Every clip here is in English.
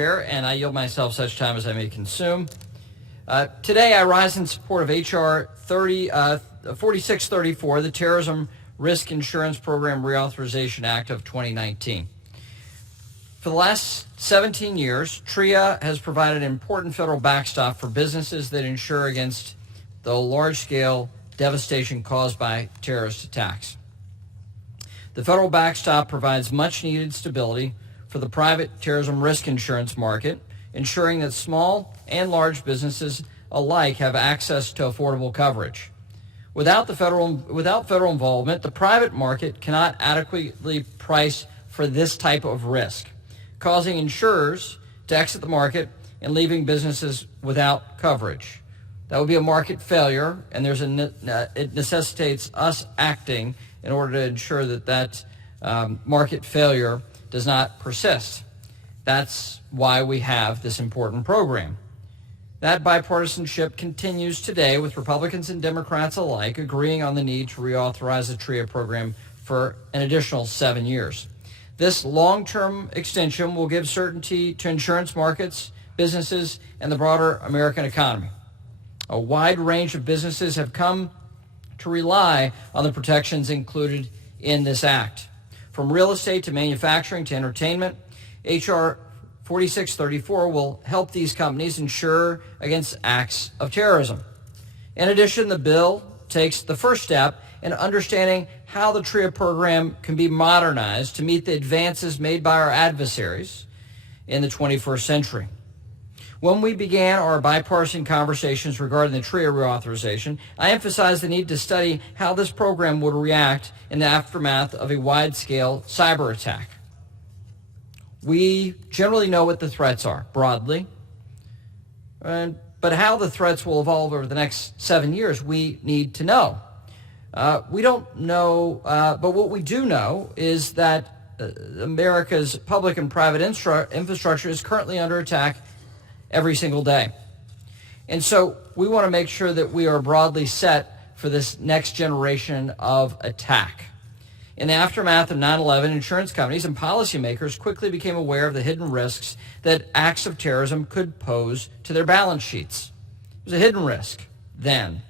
And I yield myself such time as I may consume. Today I rise in support of H.R. 4634, the Terrorism Risk Insurance Program Reauthorization Act of 2019. For the last 17 years, TRIA has provided an important federal backstop for businesses that insure against the large-scale devastation caused by terrorist attacks. The federal backstop provides much-needed stability for the private terrorism risk insurance market, ensuring that small and large businesses alike have access to affordable coverage. Without federal involvement, the private market cannot adequately price for this type of risk, causing insurers to exit the market and leaving businesses without coverage. That would be a market failure, and it necessitates us acting in order to ensure that market failure does not persist. That's why we have this important program. That bipartisanship continues today, with Republicans and Democrats alike agreeing on the need to reauthorize the TRIA program for an additional 7 years. This long-term extension will give certainty to insurance markets, businesses, and the broader American economy. A wide range of businesses have come to rely on the protections included in this act. From real estate to manufacturing to entertainment, H.R. 4634 will help these companies insure against acts of terrorism. In addition, the bill takes the first step in understanding how the TRIA program can be modernized to meet the advances made by our adversaries in the 21st century. When we began our bipartisan conversations regarding the TRIA reauthorization, I emphasized the need to study how this program would react in the aftermath of a wide-scale cyber attack. We generally know what the threats are, broadly, but how the threats will evolve over the next 7 years, we need to know. We don't know, but what we do know is that America's public and private infrastructure is currently under attack every single day. And so we want to make sure that we are broadly set for this next generation of attack. In the aftermath of 9/11, insurance companies and policymakers quickly became aware of the hidden risks that acts of terrorism could pose to their balance sheets. It was a hidden risk then.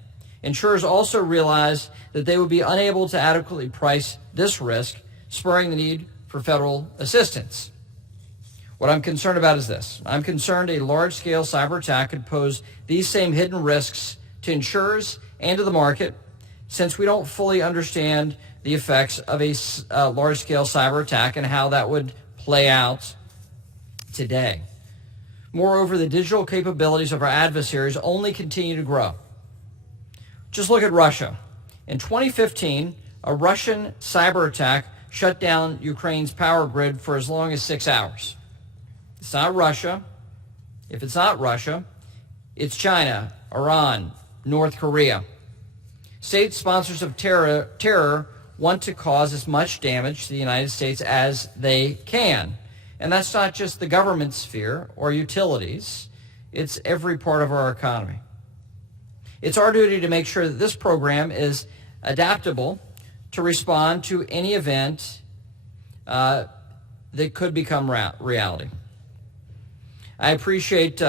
Insurers also realized that they would be unable to adequately price this risk, spurring the need for federal assistance. What I'm concerned about is this. I'm concerned a large-scale cyber attack could pose these same hidden risks to insurers and to the market, since we don't fully understand the effects of a large-scale cyber attack and how that would play out today. Moreover, the digital capabilities of our adversaries only continue to grow. Just look at Russia. In 2015, a Russian cyber attack shut down Ukraine's power grid for as long as 6 hours. It's not Russia. If it's not Russia, it's China, Iran, North Korea. State sponsors of terror want to cause as much damage to the United States as they can. And that's not just the government sphere or utilities. It's every part of our economy. It's our duty to make sure that this program is adaptable to respond to any event that could become reality. I appreciate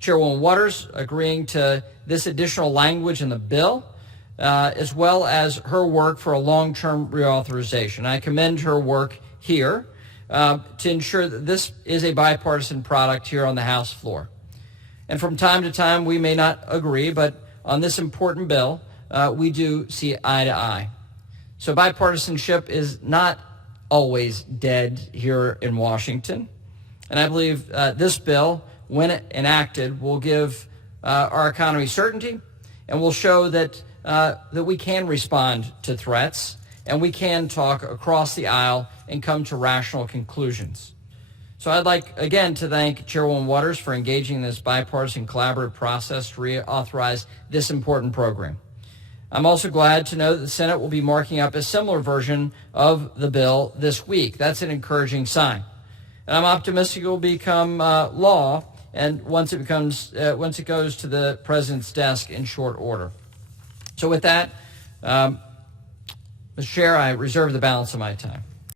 Chairwoman Waters agreeing to this additional language in the bill, as well as her work for a long-term reauthorization. I commend her work here to ensure that this is a bipartisan product here on the House floor. And from time to time, we may not agree, but on this important bill, we do see eye to eye. So bipartisanship is not always dead here in Washington. And I believe this bill, when enacted, will give our economy certainty and will show that we can respond to threats and we can talk across the aisle and come to rational conclusions. So I'd like, again, to thank Chairwoman Waters for engaging in this bipartisan collaborative process to reauthorize this important program. I'm also glad to know that the Senate will be marking up a similar version of the bill this week. That's an encouraging sign. And I'm optimistic it will become law, and once it goes to the president's desk in short order. So with that, Mr. Chair, I reserve the balance of my time.